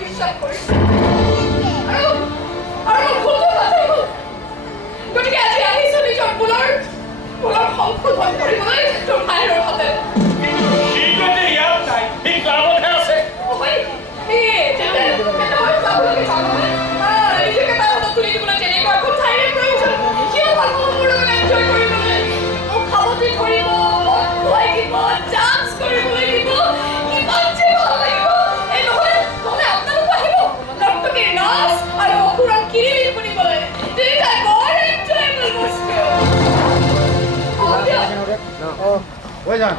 বিশ্বাস কৰিছো আৰু ভুলটো নাথাকিব গতিকে আজি আহিছো নিজৰ ভুলৰ সংশোধন কৰিবলৈ তোৰ ভাইৰ হাতে শীঘ্ৰতে ইয়াত নাই এই ক্লাবতহে আছে তুলি দিবলৈ তেনেকুৱা এখন ঠাইৰে প্ৰয়োজন কিয় ভালবোৰ লগত এনজয় কৰিবলৈ মোক খাবতি ধৰিব মদ খুৱাই দিব ডান্স কৰিবলৈ দিব কিমান যে ভাল লাগিব এই নহয় নহ'লে আপোনালোকো আহিব নৰ্তকীৰ নাচ আৰু অসুৰৰ কিৰিলি শুনিবলৈ দুয়োটা বৰ এনজয়েবল বস্তু হৈ যাম